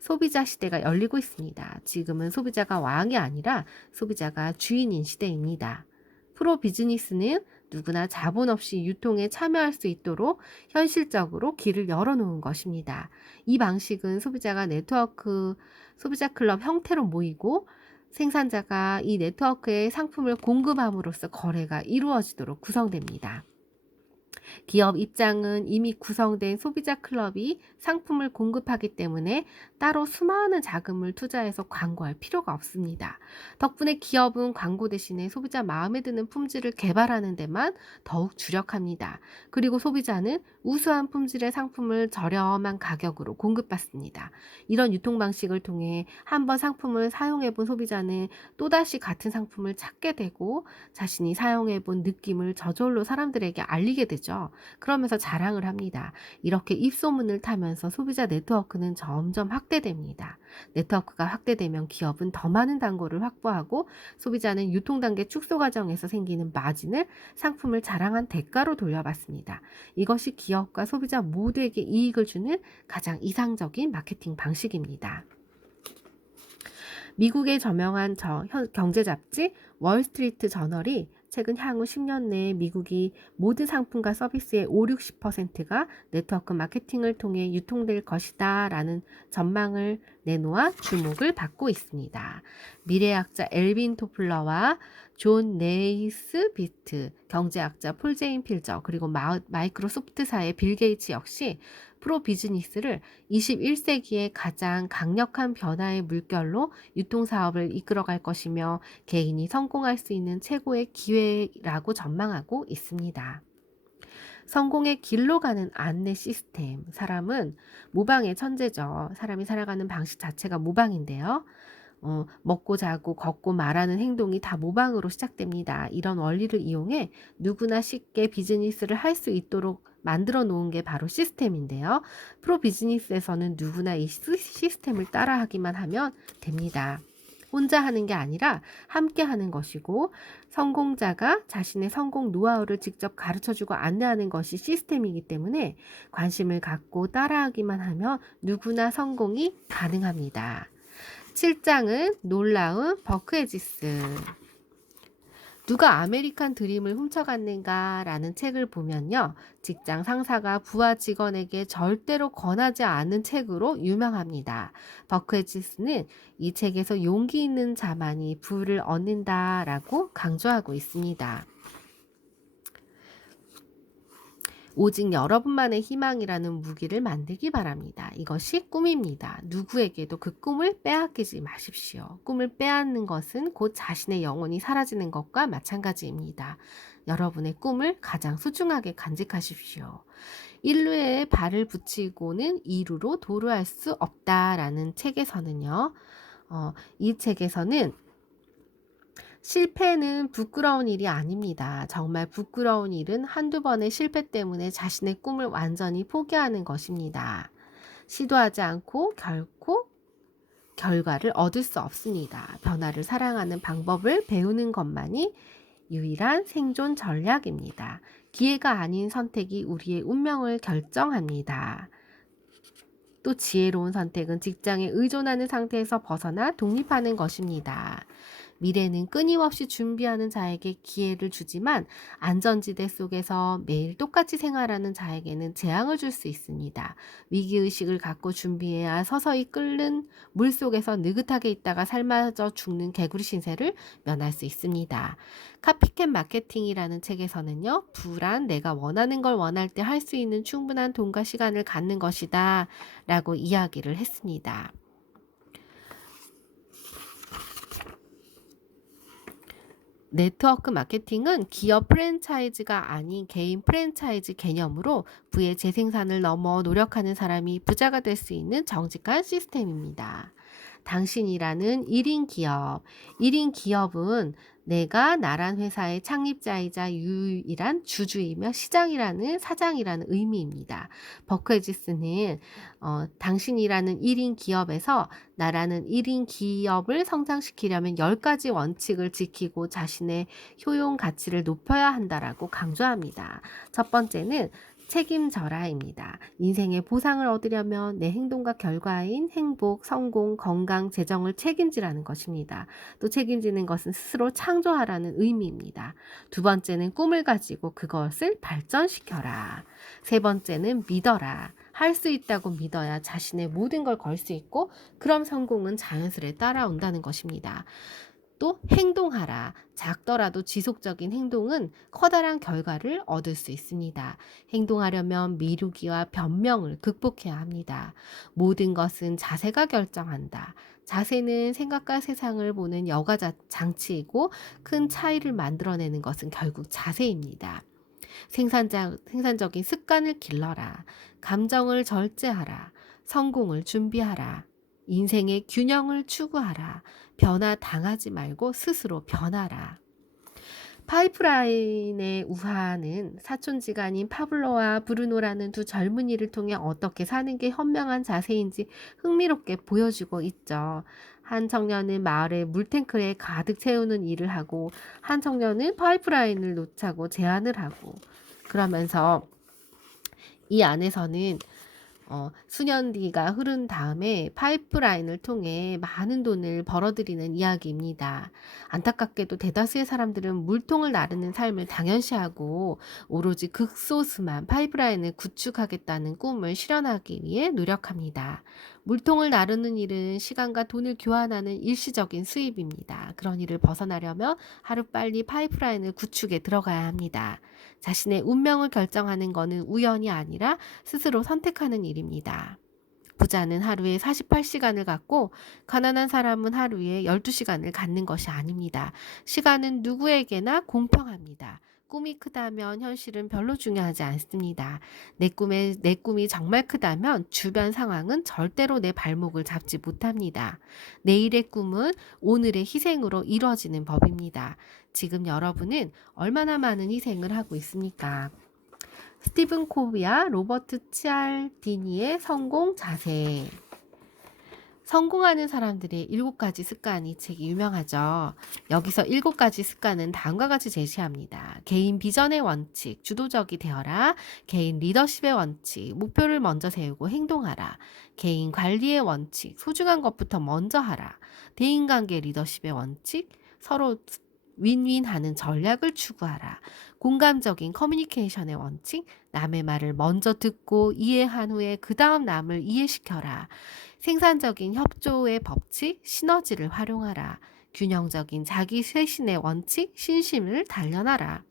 소비자 시대가 열리고 있습니다. 지금은 소비자가 왕이 아니라 소비자가 주인인 시대입니다. 프로 비즈니스는 누구나 자본 없이 유통에 참여할 수 있도록 현실적으로 길을 열어놓은 것입니다. 이 방식은 소비자 클럽 형태로 모이고 생산자가 이 네트워크에 상품을 공급함으로써 거래가 이루어지도록 구성됩니다. 기업 입장은 이미 구성된 소비자 클럽이 상품을 공급하기 때문에 따로 수많은 자금을 투자해서 광고할 필요가 없습니다. 덕분에 기업은 광고 대신에 소비자 마음에 드는 품질을 개발하는 데만 더욱 주력합니다. 그리고 소비자는 우수한 품질의 상품을 저렴한 가격으로 공급받습니다. 이런 유통 방식을 통해 한번 상품을 사용해 본 소비자는 또다시 같은 상품을 찾게 되고 자신이 사용해 본 느낌을 저절로 사람들에게 알리게 되죠. 그러면서 자랑을 합니다. 이렇게 입소문을 타면서 소비자 네트워크는 점점 확대됩니다. 네트워크가 확대되면 기업은 더 많은 단골을 확보하고 소비자는 유통 단계 축소 과정에서 생기는 마진을 상품을 자랑한 대가로 돌려받습니다. 이것이 기업과 소비자 모두에게 이익을 주는 가장 이상적인 마케팅 방식입니다. 미국의 저명한 경제 잡지 월스트리트 저널이 최근 향후 10년 내에 미국이 모든 상품과 서비스의 50-60%가 네트워크 마케팅을 통해 유통될 것이다 라는 전망을 내놓아 주목을 받고 있습니다. 미래학자 엘빈 토플러와 존 네이스비트, 경제학자 폴 제인 필저, 그리고 마이크로소프트사의 빌 게이츠 역시 프로 비즈니스를 21세기의 가장 강력한 변화의 물결로 유통사업을 이끌어갈 것이며 개인이 성공할 수 있는 최고의 기회라고 전망하고 있습니다. 성공의 길로 가는 안내 시스템. 사람은 모방의 천재죠. 사람이 살아가는 방식 자체가 모방인데요. 먹고 자고 걷고 말하는 행동이 다 모방으로 시작됩니다. 이런 원리를 이용해 누구나 쉽게 비즈니스를 할 수 있도록 만들어 놓은 게 바로 시스템인데요. 프로 비즈니스에서는 누구나 이 시스템을 따라하기만 하면 됩니다. 혼자 하는 게 아니라 함께 하는 것이고 성공자가 자신의 성공 노하우를 직접 가르쳐주고 안내하는 것이 시스템이기 때문에 관심을 갖고 따라하기만 하면 누구나 성공이 가능합니다. 7장은 놀라운 버크헤지스. 누가 아메리칸 드림을 훔쳐갔는가 라는 책을 보면요. 직장 상사가 부하 직원에게 절대로 권하지 않은 책으로 유명합니다. 버크헤지스는 이 책에서 용기 있는 자만이 부를 얻는다 라고 강조하고 있습니다. 오직 여러분만의 희망이라는 무기를 만들기 바랍니다. 이것이 꿈입니다. 누구에게도 그 꿈을 빼앗기지 마십시오. 꿈을 빼앗는 것은 곧 자신의 영혼이 사라지는 것과 마찬가지입니다. 여러분의 꿈을 가장 소중하게 간직하십시오. 인류에 발을 붙이고는 이루로 도루할 수 없다라는 책에서는요. 이 책에서는 실패는 부끄러운 일이 아닙니다. 정말 부끄러운 일은 한두 번의 실패 때문에 자신의 꿈을 완전히 포기하는 것입니다. 시도하지 않고 결코 결과를 얻을 수 없습니다. 변화를 사랑하는 방법을 배우는 것만이 유일한 생존 전략입니다. 기회가 아닌 선택이 우리의 운명을 결정합니다. 또 지혜로운 선택은 직장에 의존하는 상태에서 벗어나 독립하는 것입니다. 미래는 끊임없이 준비하는 자에게 기회를 주지만 안전지대 속에서 매일 똑같이 생활하는 자에게는 재앙을 줄 수 있습니다. 위기의식을 갖고 준비해야 서서히 끓는 물 속에서 느긋하게 있다가 삶아져 죽는 개구리 신세를 면할 수 있습니다. 카피캣 마케팅이라는 책에서는요, 부란 내가 원하는 걸 원할 때 할 수 있는 충분한 돈과 시간을 갖는 것이다 라고 이야기를 했습니다. 네트워크 마케팅은 기업 프랜차이즈가 아닌 개인 프랜차이즈 개념으로 부의 재생산을 넘어 노력하는 사람이 부자가 될 수 있는 정직한 시스템입니다. 당신이라는 1인 기업. 1인 기업은 내가 나란 회사의 창립자이자 유일한 주주이며 시장이라는 사장이라는 의미입니다. 버크헤지스는 당신이라는 1인 기업에서 나라는 1인 기업을 성장시키려면 10가지 원칙을 지키고 자신의 효용 가치를 높여야 한다라고 강조합니다. 첫 번째는 책임져라입니다. 인생의 보상을 얻으려면 내 행동과 결과인 행복, 성공, 건강, 재정을 책임지라는 것입니다. 또 책임지는 것은 스스로 창조하라는 의미입니다. 두 번째는 꿈을 가지고 그것을 발전시켜라. 세 번째는 믿어라. 할 수 있다고 믿어야 자신의 모든 걸 걸 수 있고 그럼 성공은 자연스레 따라온다는 것입니다. 또 행동하라. 작더라도 지속적인 행동은 커다란 결과를 얻을 수 있습니다. 행동하려면 미루기와 변명을 극복해야 합니다. 모든 것은 자세가 결정한다. 자세는 생각과 세상을 보는 여가 장치이고 큰 차이를 만들어내는 것은 결국 자세입니다. 생산적인 습관을 길러라. 감정을 절제하라. 성공을 준비하라. 인생의 균형을 추구하라. 변화 당하지 말고 스스로 변하라. 파이프라인의 우화는 사촌지간인 파블로와 브루노라는 두 젊은이를 통해 어떻게 사는 게 현명한 자세인지 흥미롭게 보여주고 있죠. 한 청년은 마을에 물탱크에 가득 채우는 일을 하고 한 청년은 파이프라인을 놓자고 제안을 하고 그러면서 이 안에서는 수년 뒤가 흐른 다음에 파이프라인을 통해 많은 돈을 벌어들이는 이야기입니다. 안타깝게도 대다수의 사람들은 물통을 나르는 삶을 당연시하고 오로지 극소수만 파이프라인을 구축하겠다는 꿈을 실현하기 위해 노력합니다. 물통을 나르는 일은 시간과 돈을 교환하는 일시적인 수입입니다. 그런 일을 벗어나려면 하루빨리 파이프라인을 구축에 들어가야 합니다. 자신의 운명을 결정하는 것은 우연이 아니라 스스로 선택하는 일입니다. 부자는 하루에 48시간을 갖고 가난한 사람은 하루에 12시간을 갖는 것이 아닙니다. 시간은 누구에게나 공평합니다. 꿈이 크다면 현실은 별로 중요하지 않습니다. 내 꿈이 정말 크다면 주변 상황은 절대로 내 발목을 잡지 못합니다. 내일의 꿈은 오늘의 희생으로 이루어지는 법입니다. 지금 여러분은 얼마나 많은 희생을 하고 있습니까? 스티븐 코비와 로버트 치알디니의 성공 자세. 성공하는 사람들의 7가지 습관, 이 책이 유명하죠. 여기서 7가지 습관은 다음과 같이 제시합니다. 개인 비전의 원칙, 주도적이 되어라. 개인 리더십의 원칙, 목표를 먼저 세우고 행동하라. 개인 관리의 원칙, 소중한 것부터 먼저 하라. 대인관계 리더십의 원칙, 서로 윈윈하는 전략을 추구하라. 공감적인 커뮤니케이션의 원칙, 남의 말을 먼저 듣고 이해한 후에 그 다음 남을 이해시켜라. 생산적인 협조의 법칙, 시너지를 활용하라. 균형적인 자기 쇄신의 원칙, 신심을 단련하라.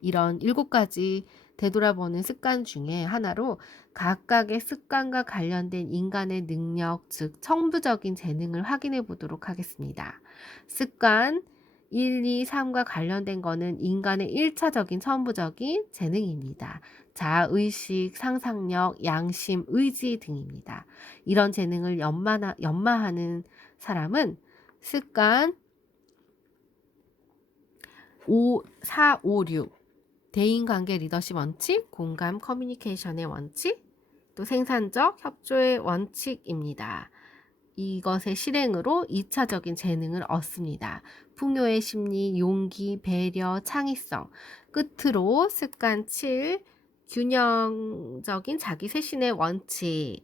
이런 7가지 되돌아보는 습관 중에 하나로 각각의 습관과 관련된 인간의 능력, 즉 청부적인 재능을 확인해 보도록 하겠습니다. 습관 1, 2, 3과 관련된 거는 인간의 1차적인 천부적인 재능입니다. 자아의식, 상상력, 양심, 의지 등입니다. 이런 재능을 연마하는 사람은 습관 4, 5, 6 대인관계 리더십 원칙, 공감 커뮤니케이션의 원칙, 또 생산적 협조의 원칙입니다. 이것의 실행으로 2차적인 재능을 얻습니다. 풍요의 심리, 용기, 배려, 창의성. 끝으로 습관 7, 균형적인 자기 쇄신의 원칙.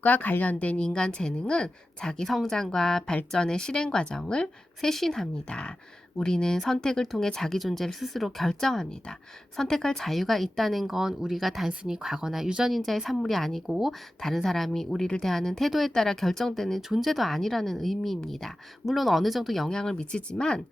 과 관련된 인간 재능은 자기 성장과 발전의 실행 과정을 쇄신합니다. 우리는 선택을 통해 자기 존재를 스스로 결정합니다. 선택할 자유가 있다는 건 우리가 단순히 과거나 유전인자의 산물이 아니고 다른 사람이 우리를 대하는 태도에 따라 결정되는 존재도 아니라는 의미입니다. 물론 어느 정도 영향을 미치지만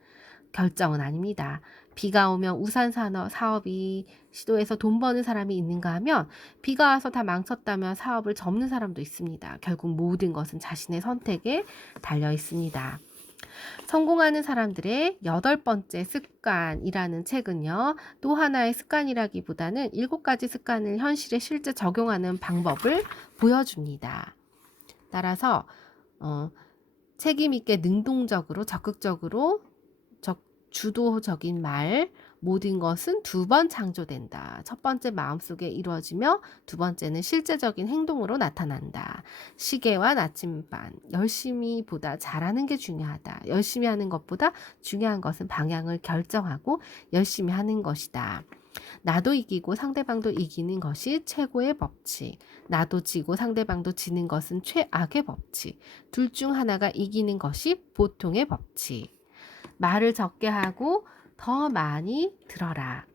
결정은 아닙니다. 비가 오면 우산 사업이 시도해서 돈 버는 사람이 있는가 하면 비가 와서 다 망쳤다면 사업을 접는 사람도 있습니다. 결국 모든 것은 자신의 선택에 달려 있습니다. 성공하는 사람들의 8번째 습관이라는 책은요, 또 하나의 습관이라기보다는 7가지 습관을 현실에 실제 적용하는 방법을 보여줍니다. 따라서 책임 있게 능동적으로 적극적으로 주도적인 말, 모든 것은 2번 창조된다. 첫 번째 마음속에 이루어지며 두 번째는 실제적인 행동으로 나타난다. 시계와 나침반, 열심히보다 잘하는 게 중요하다. 열심히 하는 것보다 중요한 것은 방향을 결정하고 열심히 하는 것이다. 나도 이기고 상대방도 이기는 것이 최고의 법칙. 나도 지고 상대방도 지는 것은 최악의 법칙. 둘 중 하나가 이기는 것이 보통의 법칙. 말을 적게 하고 더 많이 들어라.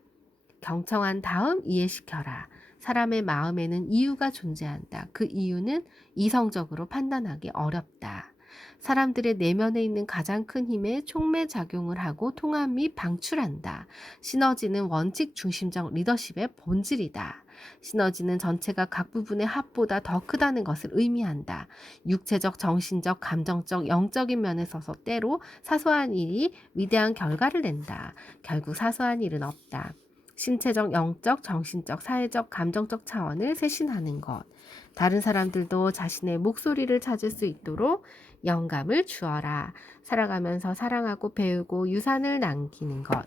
경청한 다음 이해시켜라. 사람의 마음에는 이유가 존재한다. 그 이유는 이성적으로 판단하기 어렵다. 사람들의 내면에 있는 가장 큰 힘에 촉매작용을 하고 통합 및 방출한다. 시너지는 원칙 중심적 리더십의 본질이다. 시너지는 전체가 각 부분의 합보다 더 크다는 것을 의미한다. 육체적, 정신적, 감정적, 영적인 면에서서 때로 사소한 일이 위대한 결과를 낸다. 결국 사소한 일은 없다. 신체적, 영적, 정신적, 사회적, 감정적 차원을 쇄신하는 것. 다른 사람들도 자신의 목소리를 찾을 수 있도록 영감을 주어라. 살아가면서 사랑하고 배우고 유산을 남기는 것.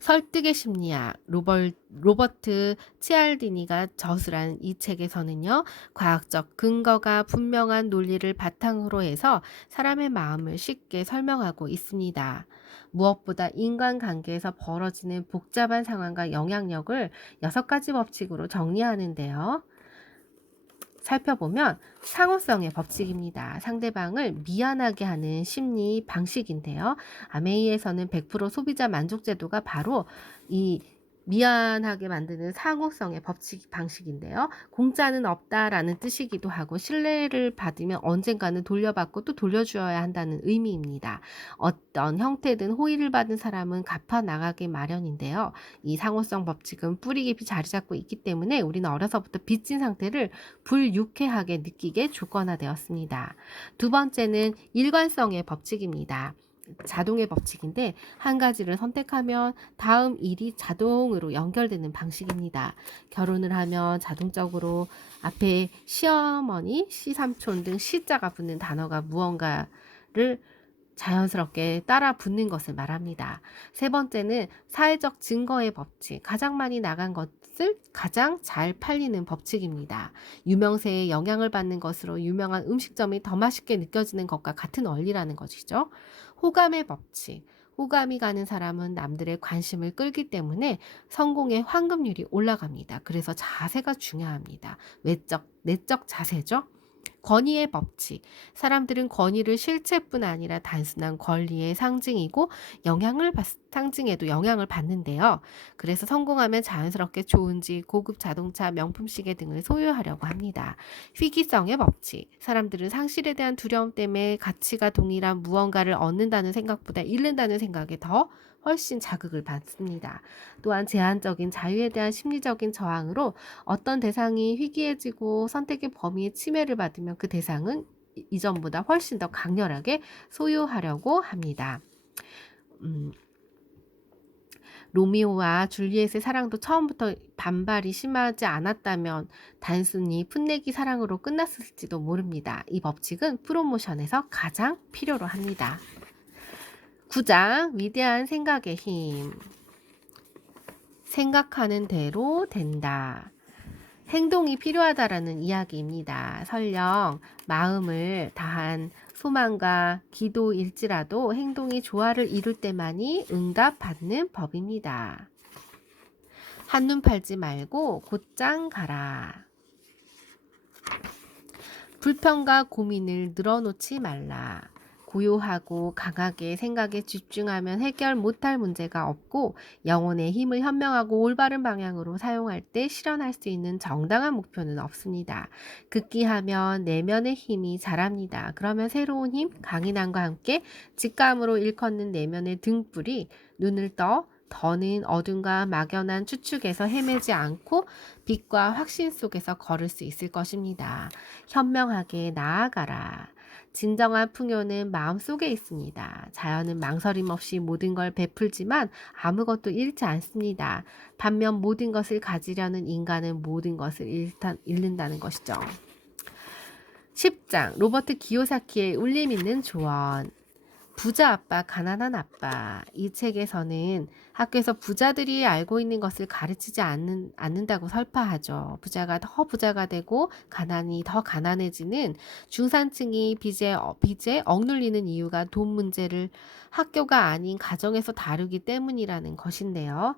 설득의 심리학, 로버트 치알디니가 저술한 이 책에서는요, 과학적 근거가 분명한 논리를 바탕으로 해서 사람의 마음을 쉽게 설명하고 있습니다. 무엇보다 인간관계에서 벌어지는 복잡한 상황과 영향력을 6가지 법칙으로 정리하는데요. 살펴보면 상호성의 법칙입니다. 상대방을 미안하게 하는 심리 방식인데요. 아메이에서는 100% 소비자 만족제도가 바로 이 미안하게 만드는 상호성의 법칙 방식인데요. 공짜는 없다라는 뜻이기도 하고 신뢰를 받으면 언젠가는 돌려받고 또 돌려주어야 한다는 의미입니다. 어떤 형태든 호의를 받은 사람은 갚아 나가기 마련인데요. 이 상호성 법칙은 뿌리 깊이 자리 잡고 있기 때문에 우리는 어려서부터 빚진 상태를 불유쾌하게 느끼게 조건화되었습니다. 두 번째는 일관성의 법칙입니다. 자동의 법칙인데 한 가지를 선택하면 다음 일이 자동으로 연결되는 방식입니다. 결혼을 하면 자동적으로 앞에 시어머니, 시삼촌 등 시자가 붙는 단어가 무언가를 자연스럽게 따라 붙는 것을 말합니다. 세 번째는 사회적 증거의 법칙, 가장 많이 나간 것을 가장 잘 팔리는 법칙입니다. 유명세에 영향을 받는 것으로 유명한 음식점이 더 맛있게 느껴지는 것과 같은 원리라는 것이죠. 호감의 법칙, 호감이 가는 사람은 남들의 관심을 끌기 때문에 성공의 황금률이 올라갑니다. 그래서 자세가 중요합니다. 내적 자세죠. 권위의 법칙. 사람들은 권위를 실체뿐 아니라 단순한 권리의 상징이고 상징에도 영향을 받는데요. 그래서 성공하면 자연스럽게 좋은 집, 고급 자동차, 명품 시계 등을 소유하려고 합니다. 희귀성의 법칙. 사람들은 상실에 대한 두려움 때문에 가치가 동일한 무언가를 얻는다는 생각보다 잃는다는 생각에 훨씬 자극을 받습니다. 또한 제한적인 자유에 대한 심리적인 저항으로 어떤 대상이 희귀해지고 선택의 범위에 침해를 받으면 그 대상은 이전보다 훨씬 더 강렬하게 소유하려고 합니다. 로미오와 줄리엣의 사랑도 처음부터 반발이 심하지 않았다면 단순히 풋내기 사랑으로 끝났을지도 모릅니다. 이 법칙은 프로모션에서 가장 필요로 합니다. 9장 위대한 생각의 힘. 생각하는 대로 된다. 행동이 필요하다라는 이야기입니다. 설령 마음을 다한 소망과 기도일지라도 행동이 조화를 이룰 때만이 응답받는 법입니다. 한눈 팔지 말고 곧장 가라. 불평과 고민을 늘어놓지 말라. 고요하고 강하게 생각에 집중하면 해결 못할 문제가 없고 영혼의 힘을 현명하고 올바른 방향으로 사용할 때 실현할 수 있는 정당한 목표는 없습니다. 극기하면 내면의 힘이 자랍니다. 그러면 새로운 힘, 강인함과 함께 직감으로 일컫는 내면의 등불이 눈을 더는 어둠과 막연한 추측에서 헤매지 않고 빛과 확신 속에서 걸을 수 있을 것입니다. 현명하게 나아가라. 진정한 풍요는 마음속에 있습니다. 자연은 망설임 없이 모든 걸 베풀지만 아무것도 잃지 않습니다. 반면 모든 것을 가지려는 인간은 모든 것을 잃는다는 것이죠. 10장 로버트 기요사키의 울림 있는 조언. 부자 아빠, 가난한 아빠. 이 책에서는 학교에서 부자들이 알고 있는 것을 가르치지 않는다고 설파하죠. 부자가 더 부자가 되고 가난이 더 가난해지는 중산층이 빚에 억눌리는 이유가 돈 문제를 학교가 아닌 가정에서 다루기 때문이라는 것인데요.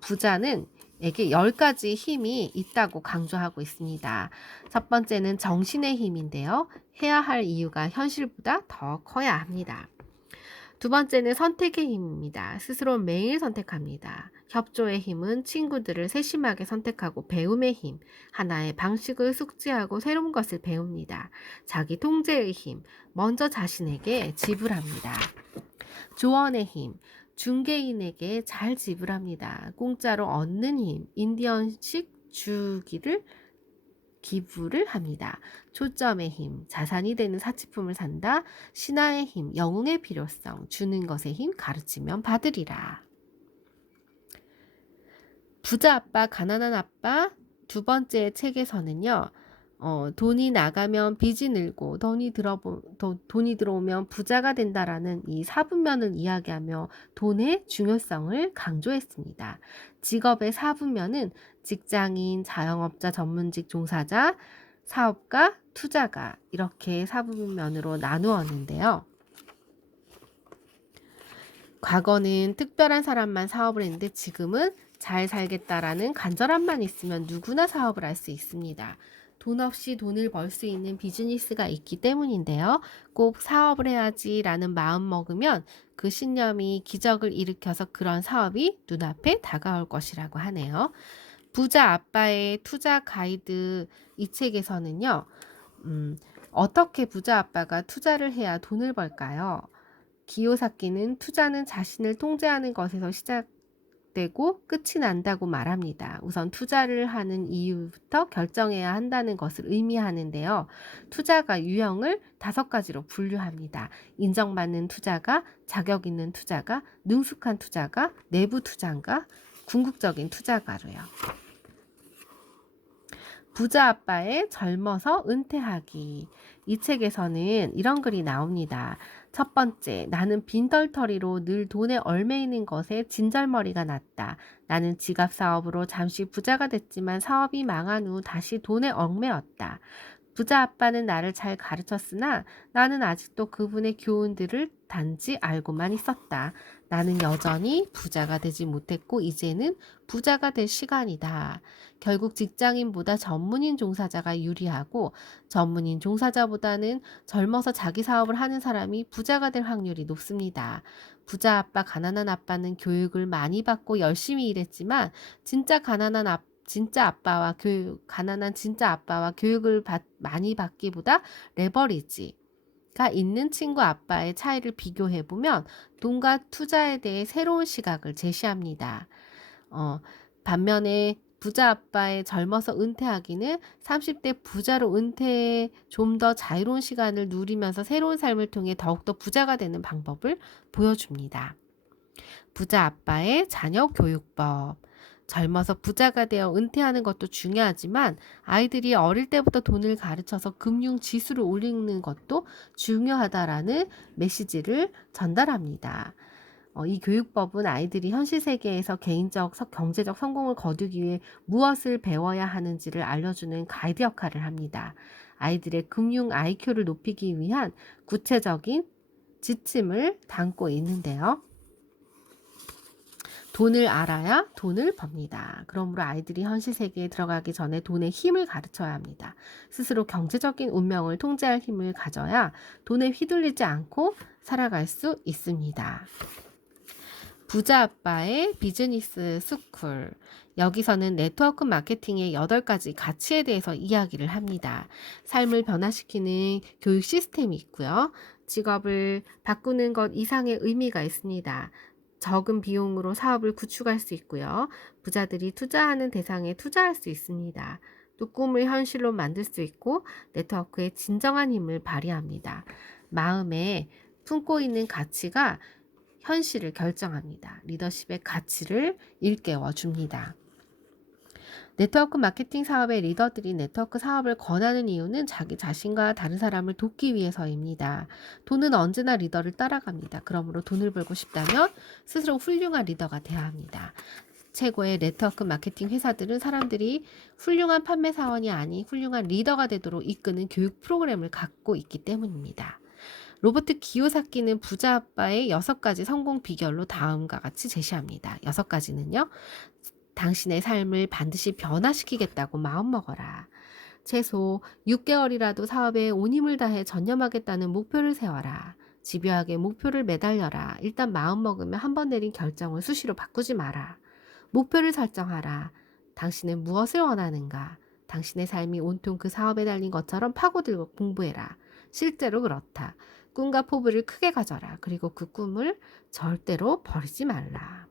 부자는 에게 10가지 힘이 있다고 강조하고 있습니다. 첫 번째는 정신의 힘인데요. 해야 할 이유가 현실보다 더 커야 합니다. 두 번째는 선택의 힘입니다. 스스로 매일 선택합니다. 협조의 힘은 친구들을 세심하게 선택하고 배움의 힘, 하나의 방식을 숙지하고 새로운 것을 배웁니다. 자기 통제의 힘, 먼저 자신에게 지불합니다. 조언의 힘, 중개인에게 잘 지불합니다. 공짜로 얻는 힘, 인디언식 기부를 합니다. 초점의 힘, 자산이 되는 사치품을 산다. 신화의 힘, 영웅의 필요성, 주는 것의 힘, 가르치면 받으리라. 부자 아빠, 가난한 아빠 두 번째 책에서는요. 돈이 나가면 빚이 늘고 돈이 들어오면 부자가 된다라는 이 사분면을 이야기하며 돈의 중요성을 강조했습니다. 직업의 사분면은 직장인, 자영업자, 전문직 종사자, 사업가, 투자가 이렇게 사분면으로 나누었는데요. 과거는 특별한 사람만 사업을 했는데 지금은 잘 살겠다라는 간절함만 있으면 누구나 사업을 할 수 있습니다. 돈 없이 돈을 벌 수 있는 비즈니스가 있기 때문인데요. 꼭 사업을 해야지라는 마음 먹으면 그 신념이 기적을 일으켜서 그런 사업이 눈앞에 다가올 것이라고 하네요. 부자 아빠의 투자 가이드 이 책에서는요. 어떻게 부자 아빠가 투자를 해야 돈을 벌까요? 기요사키는 투자는 자신을 통제하는 것에서 시작되고 끝이 난다고 말합니다. 우선 투자를 하는 이유부터 결정해야 한다는 것을 의미하는데요. 투자가 유형을 5가지로 분류합니다. 인정받는 투자가, 자격 있는 투자가, 능숙한 투자가, 내부 투자가, 궁극적인 투자가로요. 부자 아빠의 젊어서 은퇴하기. 이 책에서는 이런 글이 나옵니다. 첫 번째, 나는 빈털터리로 늘 돈에 얽매이는 것에 진절머리가 났다. 나는 지갑 사업으로 잠시 부자가 됐지만 사업이 망한 후 다시 돈에 얽매였다. 부자 아빠는 나를 잘 가르쳤으나 나는 아직도 그분의 교훈들을 단지 알고만 있었다. 나는 여전히 부자가 되지 못했고 이제는 부자가 될 시간이다. 결국 직장인보다 전문인 종사자가 유리하고 전문인 종사자보다는 젊어서 자기 사업을 하는 사람이 부자가 될 확률이 높습니다. 부자 아빠, 가난한 아빠는 교육을 많이 받고 열심히 일했지만 가난한 진짜 아빠와 교육을 많이 받기보다 레버리지가 있는 친구 아빠의 차이를 비교해보면 돈과 투자에 대해 새로운 시각을 제시합니다. 반면에 부자 아빠의 젊어서 은퇴하기는 30대 부자로 은퇴해 좀 더 자유로운 시간을 누리면서 새로운 삶을 통해 더욱더 부자가 되는 방법을 보여줍니다. 부자 아빠의 자녀 교육법. 젊어서 부자가 되어 은퇴하는 것도 중요하지만 아이들이 어릴 때부터 돈을 가르쳐서 금융 지수를 올리는 것도 중요하다라는 메시지를 전달합니다. 이 교육법은 아이들이 현실 세계에서 개인적, 경제적 성공을 거두기 위해 무엇을 배워야 하는지를 알려주는 가이드 역할을 합니다. 아이들의 금융 IQ를 높이기 위한 구체적인 지침을 담고 있는데요. 돈을 알아야 돈을 법니다. 그러므로 아이들이 현실 세계에 들어가기 전에 돈의 힘을 가르쳐야 합니다. 스스로 경제적인 운명을 통제할 힘을 가져야 돈에 휘둘리지 않고 살아갈 수 있습니다. 부자 아빠의 비즈니스 스쿨. 여기서는 네트워크 마케팅의 8가지 가치에 대해서 이야기를 합니다. 삶을 변화시키는 교육 시스템이 있고요. 직업을 바꾸는 것 이상의 의미가 있습니다. 적은 비용으로 사업을 구축할 수 있고요. 부자들이 투자하는 대상에 투자할 수 있습니다. 또 꿈을 현실로 만들 수 있고 네트워크의 진정한 힘을 발휘합니다. 마음에 품고 있는 가치가 현실을 결정합니다. 리더십의 가치를 일깨워 줍니다. 네트워크 마케팅 사업의 리더들이 네트워크 사업을 권하는 이유는 자기 자신과 다른 사람을 돕기 위해서입니다. 돈은 언제나 리더를 따라갑니다. 그러므로 돈을 벌고 싶다면 스스로 훌륭한 리더가 되어야 합니다. 최고의 네트워크 마케팅 회사들은 사람들이 훌륭한 판매 사원이 아닌 훌륭한 리더가 되도록 이끄는 교육 프로그램을 갖고 있기 때문입니다. 로버트 기요사키는 부자 아빠의 6가지 성공 비결로 다음과 같이 제시합니다. 6가지는요. 당신의 삶을 반드시 변화시키겠다고 마음먹어라. 최소 6개월이라도 사업에 온 힘을 다해 전념하겠다는 목표를 세워라. 집요하게 목표를 매달려라. 일단 마음먹으면 한 번 내린 결정을 수시로 바꾸지 마라. 목표를 설정하라. 당신은 무엇을 원하는가? 당신의 삶이 온통 그 사업에 달린 것처럼 파고들고 공부해라. 실제로 그렇다. 꿈과 포부를 크게 가져라. 그리고 그 꿈을 절대로 버리지 말라.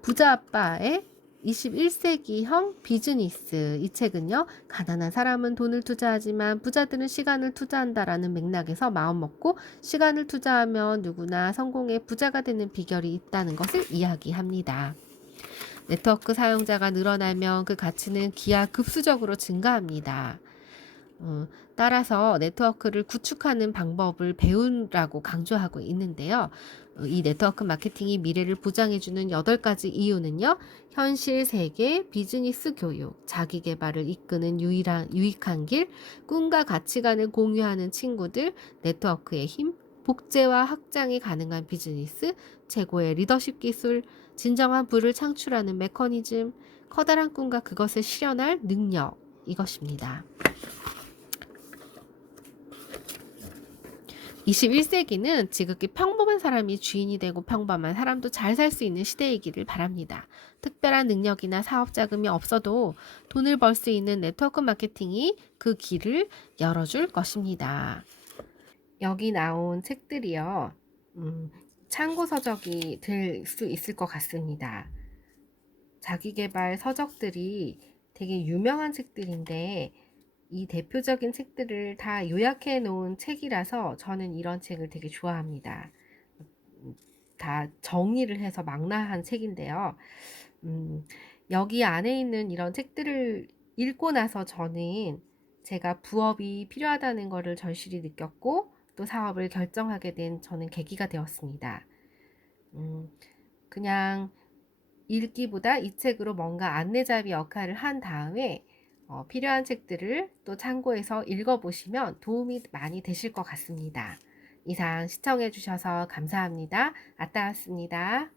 부자 아빠의 21세기형 비즈니스. 이 책은요, 가난한 사람은 돈을 투자하지만 부자들은 시간을 투자한다라는 맥락에서 마음먹고 시간을 투자하면 누구나 성공의 부자가 되는 비결이 있다는 것을 이야기합니다. 네트워크 사용자가 늘어나면 그 가치는 기하급수적으로 증가합니다. 따라서 네트워크를 구축하는 방법을 배우라고 강조하고 있는데요. 이 네트워크 마케팅이 미래를 보장해주는 8가지 이유는요. 현실 세계, 비즈니스 교육, 자기 개발을 이끄는 유익한 길, 꿈과 가치관을 공유하는 친구들, 네트워크의 힘, 복제와 확장이 가능한 비즈니스, 최고의 리더십 기술, 진정한 부를 창출하는 메커니즘, 커다란 꿈과 그것을 실현할 능력, 이것입니다. 21세기는 지극히 평범한 사람이 주인이 되고 평범한 사람도 잘 살 수 있는 시대이기를 바랍니다. 특별한 능력이나 사업 자금이 없어도 돈을 벌 수 있는 네트워크 마케팅이 그 길을 열어줄 것입니다. 여기 나온 책들이요. 참고 서적이 될 수 있을 것 같습니다. 자기계발 서적들이 되게 유명한 책들인데 이 대표적인 책들을 다 요약해 놓은 책이라서 저는 이런 책을 되게 좋아합니다. 다 정리를 해서 망라한 책인데요. 여기 안에 있는 이런 책들을 읽고 나서 저는 제가 부업이 필요하다는 것을 절실히 느꼈고 또 사업을 결정하게 된 저는 계기가 되었습니다. 그냥 읽기보다 이 책으로 뭔가 안내잡이 역할을 한 다음에 필요한 책들을 또 참고해서 읽어보시면 도움이 많이 되실 것 같습니다. 이상 시청해 주셔서 감사합니다. 아따였습니다.